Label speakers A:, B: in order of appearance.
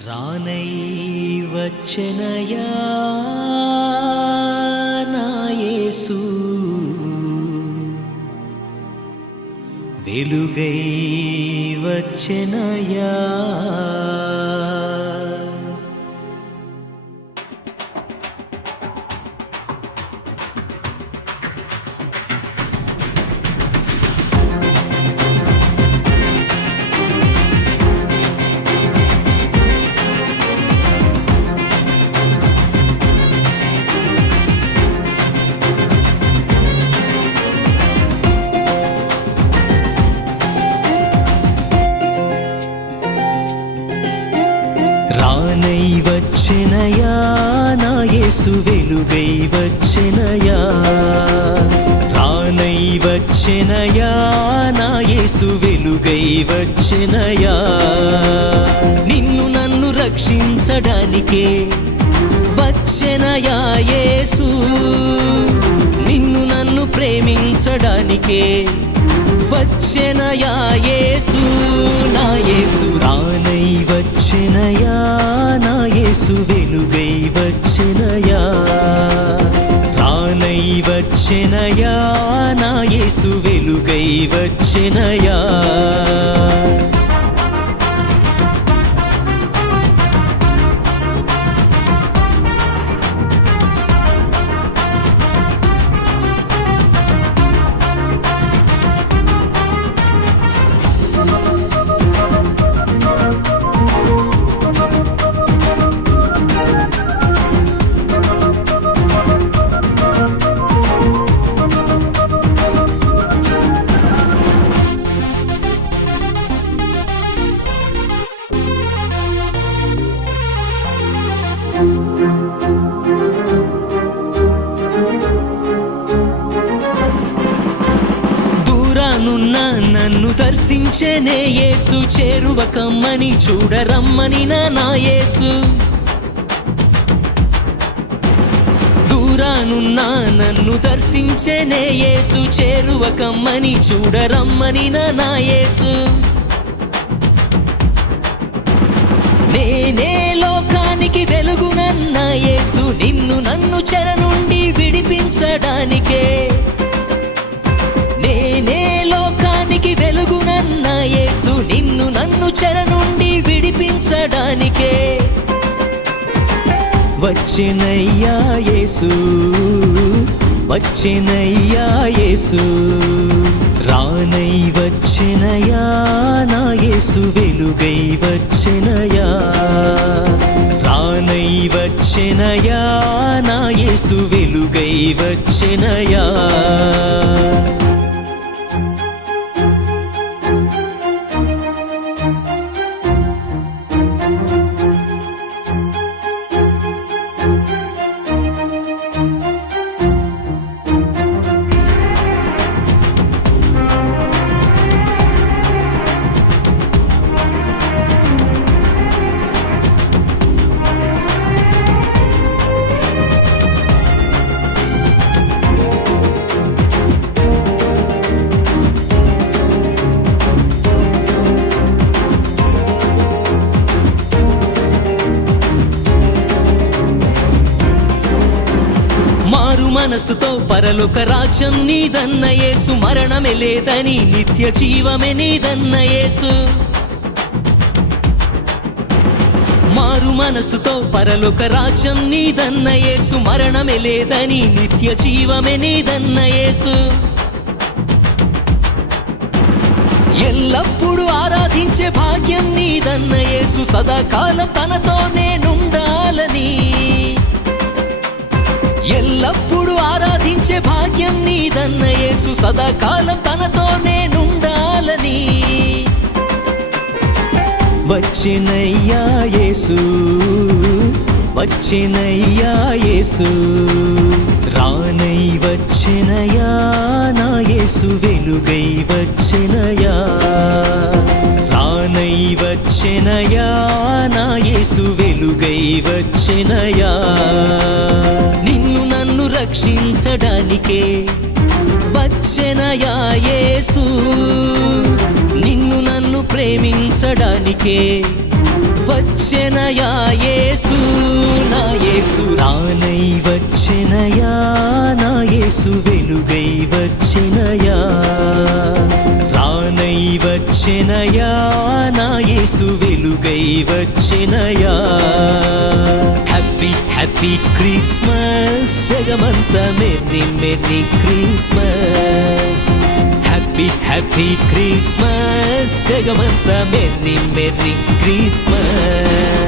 A: రానై వచ్చనయా వెలుగై వచ్చనయా వచ్చినయా? నా యేసు వెలుగై వచ్చినయా? రానై వచ్చినయా? నా యేసు వెలుగై వచ్చినయా? నిన్ను నన్ను రక్షించడానికే వచ్చెనయా యేసు? నిన్ను నన్ను ప్రేమించడానికే వచ్చెనయా యేసు? నా యేసు రానై వచ్చెనయా? యేసు వెలుగై వచ్చెనయా? తానై వచ్చెనయా? నా యేసు వెలుగై వచ్చెనయా? దర్శించేనే యేసు చేరువకమ్మని చూడరమ్మని నా యేసు. దూరానున్నా నన్ను దర్శించేనే యేసు చేరువకమ్మని చూడరమ్మని నా యేసు. నేనే లోకానికి వెలుగునన్న యేసు నిన్ను నన్ను చెర నుండి విడిపించడానికే. నన్ను చెర నుండి విడిపించడానికే. వచ్చినయ్యా యేసు వచ్చినయ్యా యేసు రానై వచ్చినయా నా యేసు వెలుగై వచ్చినయా రానై వచ్చినయా నా యేసు వెలుగై వచ్చినయా మనసుతో పరలోక రాజ్యం నీదన్న యేసు మరణమే లేదని నిత్య జీవమే నీదన్న యేసు. మారు మనసుతో పరలోక రాజ్యం నీదన్న యేసు మరణమే లేదని నిత్య జీవమే నీదన్న యేసు. ఎల్లప్పుడూ ఆరాధించే భాగ్యం నీదన్న యేసు సదాకాలం తనతో నేనుండాలని ఎల్లప్పుడూ ఆరాధించే భాగ్యం నీదన్న యేసు. సదాకాలం తనతో నేనుండాలని వచ్చినయ్యా యేసు వచ్చినయ్యా యేసు. రానై వచ్చినయా నా యేసు వెలుగై వచ్చినయా రానై వచ్చినయా నా యేసు వెలుగై వచ్చినయా రక్షించడానికే వచ్చెనయా నిన్ను నన్ను ప్రేమించడానికే వచ్చెనయా యేసు. నా యేసు రానై వచ్చెనయా నా యేసు వెలుగై వచ్చెనయా రానై వచ్చెనయా నా యేసు వెలుగై వచ్చెనయా హ్యాపీ క్రిస్మస్ జగమంతా merry merry Christmas happy happy Christmas జగమంతా మెర్రీ మెర్రీ క్రిస్మస్